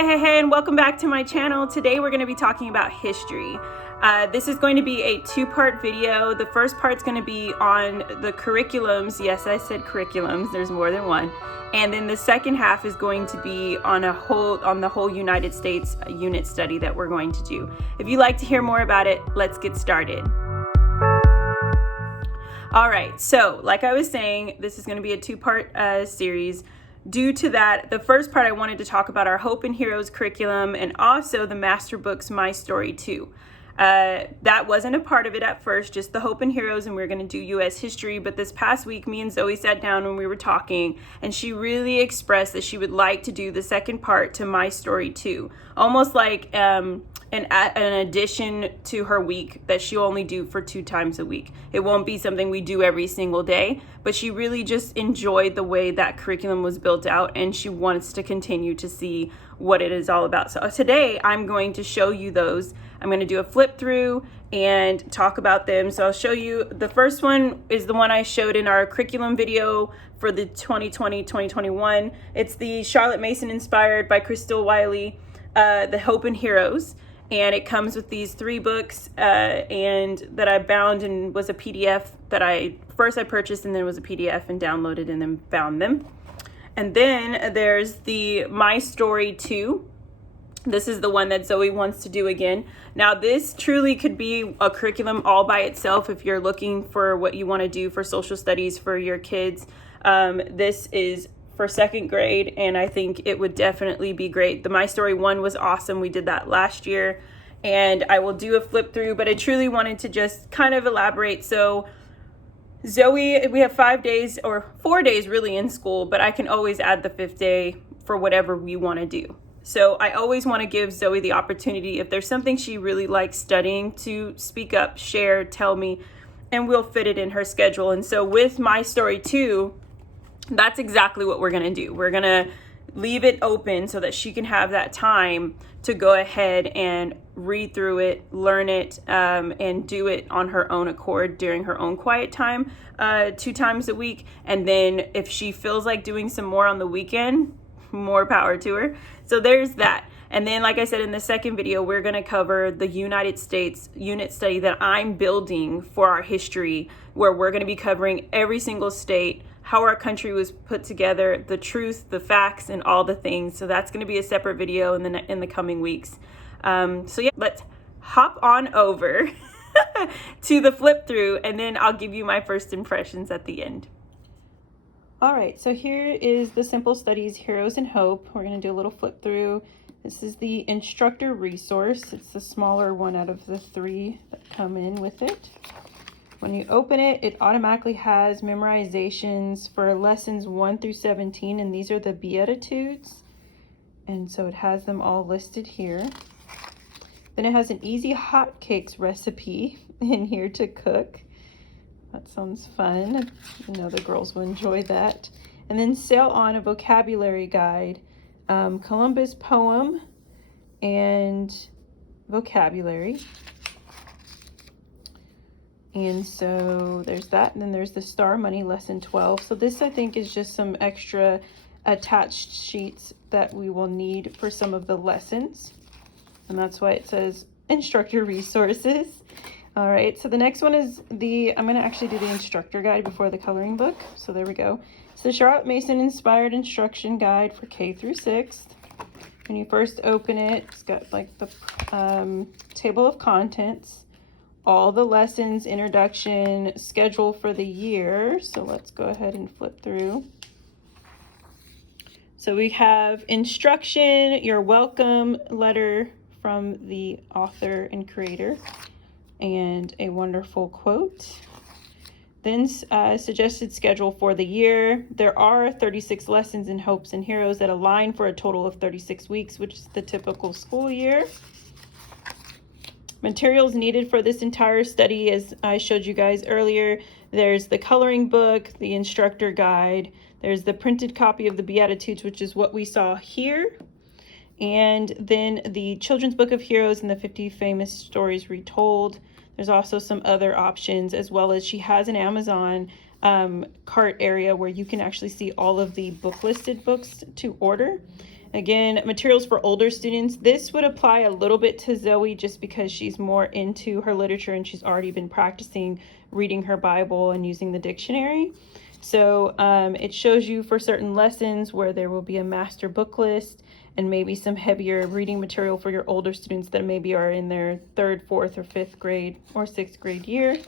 Hey, and welcome back to my channel. Today we're going to be talking about history. This is going to be a two-part video. The first part's going to be on the curriculums. Yes, I said curriculums. There's more than one. And then the second half is going to be on the whole United States unit study that we're going to do. If you'd like to hear more about it, let's get started. All right, so like I was saying, this is going to be a two-part series. Due to that, the first part I wanted to talk about our Hope and Heroes curriculum and also the Masterbooks My Story too. That wasn't a part of it at first, just the Hope and Heroes, and we we're going to do U.S. history. But this past week, me and Zoe sat down when we were talking, and she really expressed that she would like to do the second part to My Story too, almost like an addition to her week that she'll only do for 2 times a week. It won't be something we do every single day, but she really just enjoyed the way that curriculum was built out, and she wants to continue to see what it is all about. So today I'm going to show you those. I'm going to do a flip through and talk about them. So I'll show you, the first one is the one I showed in our curriculum video for the 2020-2021. It's the Charlotte Mason inspired by Crystal Wiley, the Hope and Heroes. And it comes with these 3 books and that I bound and was a PDF that I purchased, and then it was a PDF and downloaded and then bound them. And then there's the My Story 2. This is the one that Zoe wants to do again. Now this truly could be a curriculum all by itself if you're looking for what you want to do for social studies for your kids. This is for 2nd grade, and I think it would definitely be great. The My Story 1 was awesome. We did that last year, and I will do a flip through, but I truly wanted to just kind of elaborate. So Zoe, we have 5 days or 4 days really in school, but I can always add the 5th day for whatever we want to do. So I always want to give Zoe the opportunity, if there's something she really likes studying, to speak up, share, tell me, and we'll fit it in her schedule. And so with My Story 2, that's exactly what we're going to do. We're going to leave it open so that she can have that time to go ahead and read through it, learn it, and do it on her own accord during her own quiet time, 2 times a week. And then if she feels like doing some more on the weekend, more power to her. So there's that. And then, like I said in the second video, we're going to cover the United States unit study that I'm building for our history, where we're going to be covering every single state, how our country was put together, the truth, the facts, and all the things. So that's going to be a separate video in the coming weeks. So yeah, let's hop on over to the flip through, and then I'll give you my first impressions at the end. All right, so here is the Simple Studies Heroes and Hope. We're going to do a little flip through. This is the instructor resource. It's the smaller one out of the 3 that come in with it. When you open it, it automatically has memorizations for lessons 1 through 17, and these are the Beatitudes. And so it has them all listed here. Then it has an easy hotcakes recipe in here to cook. That sounds fun. I know the girls will enjoy that. And then Sail On, a vocabulary guide, Columbus poem, and vocabulary. And so there's that. And then there's the Star Money Lesson 12. So this, I think, is just some extra attached sheets that we will need for some of the lessons. And that's why it says Instructor Resources. All right, so the next one is I'm going to actually do the instructor guide before the coloring book. So there we go. It's the Charlotte Mason Inspired Instruction Guide for K through 6th. When you first open it, it's got like the table of contents, all the lessons, introduction, schedule for the year. So let's go ahead and flip through. So we have instruction, your welcome letter from the author and creator, and a wonderful quote. Then suggested schedule for the year. There are 36 lessons in Hopes and Heroes that align for a total of 36 weeks, which is the typical school year. Materials needed for this entire study, as I showed you guys earlier. There's the coloring book, the instructor guide. There's the printed copy of the Beatitudes, which is what we saw here. And then the Children's Book of Heroes and the 50 Famous Stories Retold. There's also some other options, as well as she has an Amazon cart area where you can actually see all of the book listed books to order. Again, materials for older students. This would apply a little bit to Zoe just because she's more into her literature and she's already been practicing reading her Bible and using the dictionary. So it shows you for certain lessons where there will be a master book list and maybe some heavier reading material for your older students that maybe are in their 3rd, 4th, or 5th grade or 6th grade year.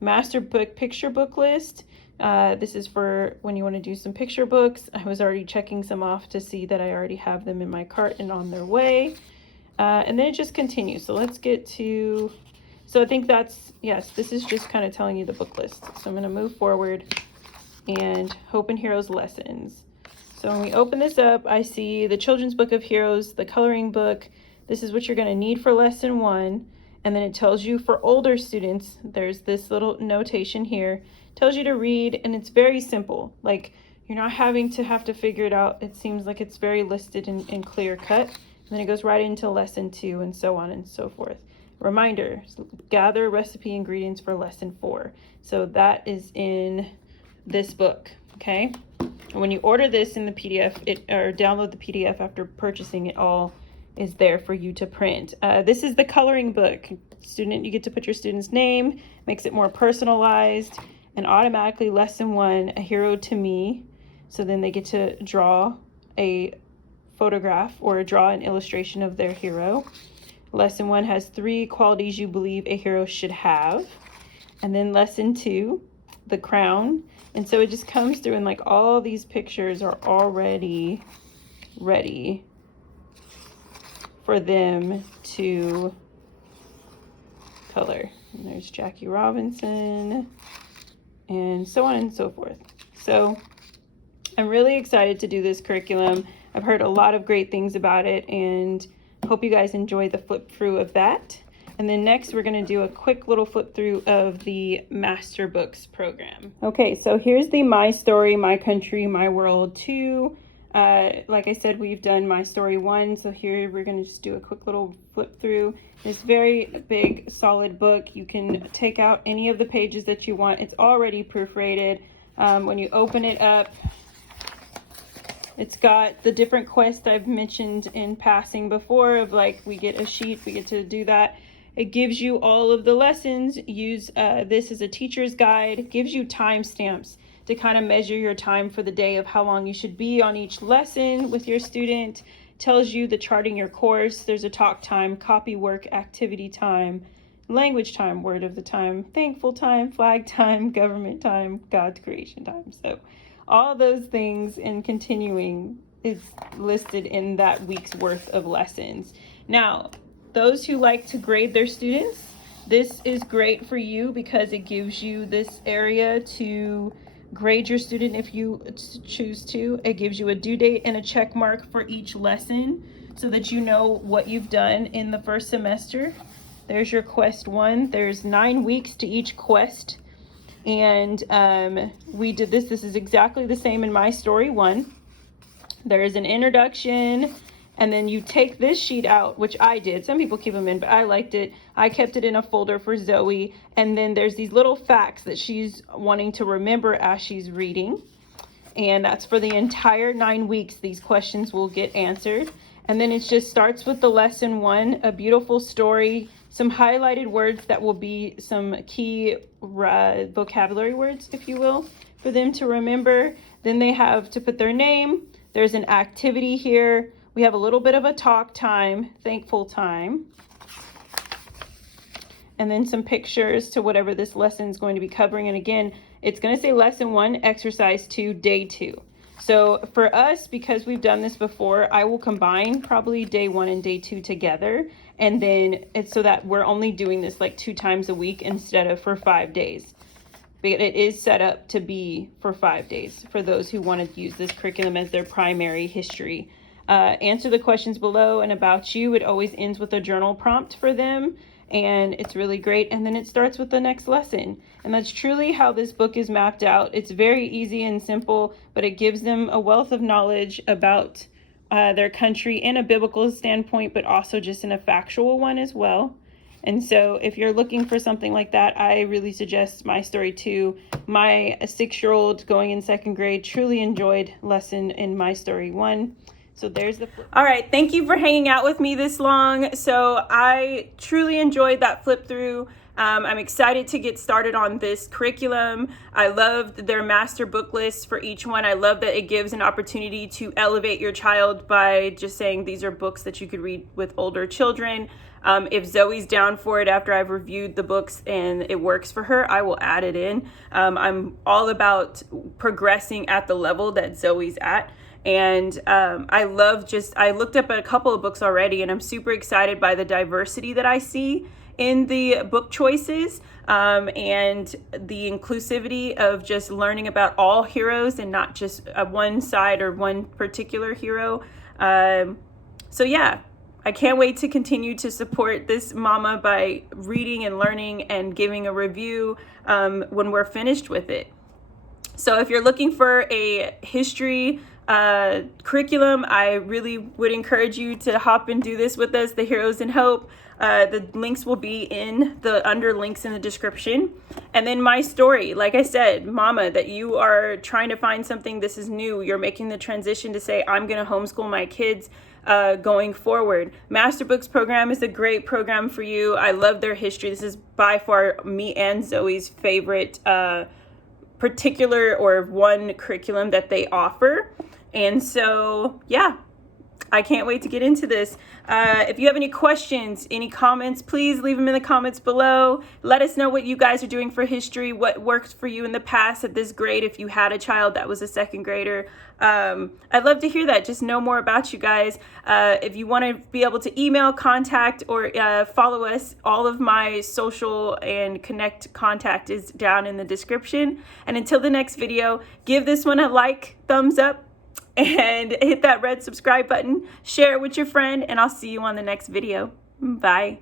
Master book picture book list. This is for when you want to do some picture books. I was already checking some off to see that I already have them in my cart and on their way. And then it just continues. So let's get to, so I think that's, yes, this is just kind of telling you the book list. So I'm going to move forward and Hope and Heroes lessons. So when we open this up, I see the Children's Book of Heroes, the coloring book. This is what you're going to need for lesson 1. And then it tells you for older students, there's this little notation here, tells you to read, and it's very simple. Like, you're not having to have to figure it out. It seems like it's very listed and clear cut. And then it goes right into lesson 2 and so on and so forth. Reminder, gather recipe ingredients for lesson 4. So that is in this book, okay? And when you order this in the PDF, or download the PDF after purchasing, it all is there for you to print. This is the coloring book. Student, you get to put your student's name, makes it more personalized, and automatically lesson 1, a hero to me. So then they get to draw a photograph or draw an illustration of their hero. Lesson 1 has 3 qualities you believe a hero should have. And then lesson 2, the crown. And so it just comes through and like all these pictures are already ready for them to color. And there's Jackie Robinson and so on and so forth. So I'm really excited to do this curriculum. I've heard a lot of great things about it and hope you guys enjoy the flip through of that. And then next we're going to do a quick little flip through of the Masterbooks program. Okay, so here's the My Story, My Country, My World 2. Like I said, we've done My Story 1, so here we're going to just do a quick little flip through. This very big, solid book. You can take out any of the pages that you want. It's already proofreaded. When you open it up, it's got the different quests I've mentioned in passing before of like we get a sheet, we get to do that. It gives you all of the lessons. Use this as a teacher's guide. It gives you timestamps to kind of measure your time for the day of how long you should be on each lesson with your student. Tells you the charting your course. There's a talk time, copy work, activity time, language time, word of the time, thankful time, flag time, government time, God's creation time. So all those things and continuing is listed in that week's worth of lessons. Now, those who like to grade their students, this is great for you because it gives you this area to grade your student if you choose to. It gives you a due date and a check mark for each lesson so that you know what you've done in the first semester. There's your quest 1. There's 9 weeks to each quest. And we did this. This is exactly the same in My Story 1. There is an introduction, and then you take this sheet out, which I did. Some people keep them in, but I liked it. I kept it in a folder for Zoe. And then there's these little facts that she's wanting to remember as she's reading. And that's for the entire 9 weeks. These questions will get answered. And then it just starts with the lesson 1, a beautiful story, some highlighted words that will be some key vocabulary words, if you will, for them to remember. Then they have to put their name. There's an activity here. We have a little bit of a talk time, thankful time. And then some pictures to whatever this lesson is going to be covering. And again, it's going to say lesson 1, exercise 2, day 2. So for us, because we've done this before, I will combine probably day 1 and day 2 together. And then it's so that we're only doing this like 2 times a week instead of for 5 days. But it is set up to be for 5 days for those who want to use this curriculum as their primary history. Answer the questions below and about you. It always ends with a journal prompt for them. And it's really great. And then it starts with the next lesson. And that's truly how this book is mapped out. It's very easy and simple, but it gives them a wealth of knowledge about their country in a biblical standpoint, but also just in a factual one as well. And so if you're looking for something like that, I really suggest My Story 2. My 6-year-old going in 2nd grade truly enjoyed lesson in My Story 1. So there's the flip. All right, thank you for hanging out with me this long. So I truly enjoyed that flip through. I'm excited to get started on this curriculum. I loved their master book list for each one. I love that it gives an opportunity to elevate your child by just saying these are books that you could read with older children. If Zoe's down for it after I've reviewed the books and it works for her, I will add it in. I'm all about progressing at the level that Zoe's at. And I looked up at a couple of books already, and I'm super excited by the diversity that I see in the book choices, and the inclusivity of just learning about all heroes and not just one side or one particular hero. So yeah, I can't wait to continue to support this mama by reading and learning and giving a review when we're finished with it. So if you're looking for a history curriculum, I really would encourage you to hop and do this with us, the Heroes in Hope. The links will be under links in the description. And then My Story, like I said, mama, that you are trying to find something, this is new. You're making the transition to say, I'm going to homeschool my kids going forward. Masterbooks program is a great program for you. I love their history. This is by far me and Zoe's favorite particular or one curriculum that they offer. And so, yeah, I can't wait to get into this. If you have any questions, any comments, please leave them in the comments below. Let us know what you guys are doing for history, what worked for you in the past at this grade if you had a child that was a second grader. I'd love to hear that, just know more about you guys. If you want to be able to email, contact, or follow us, all of my social and connect contact is down in the description. And until the next video, give this one a like, thumbs up, and hit that red subscribe button, share it with your friend, and I'll see you on the next video. Bye.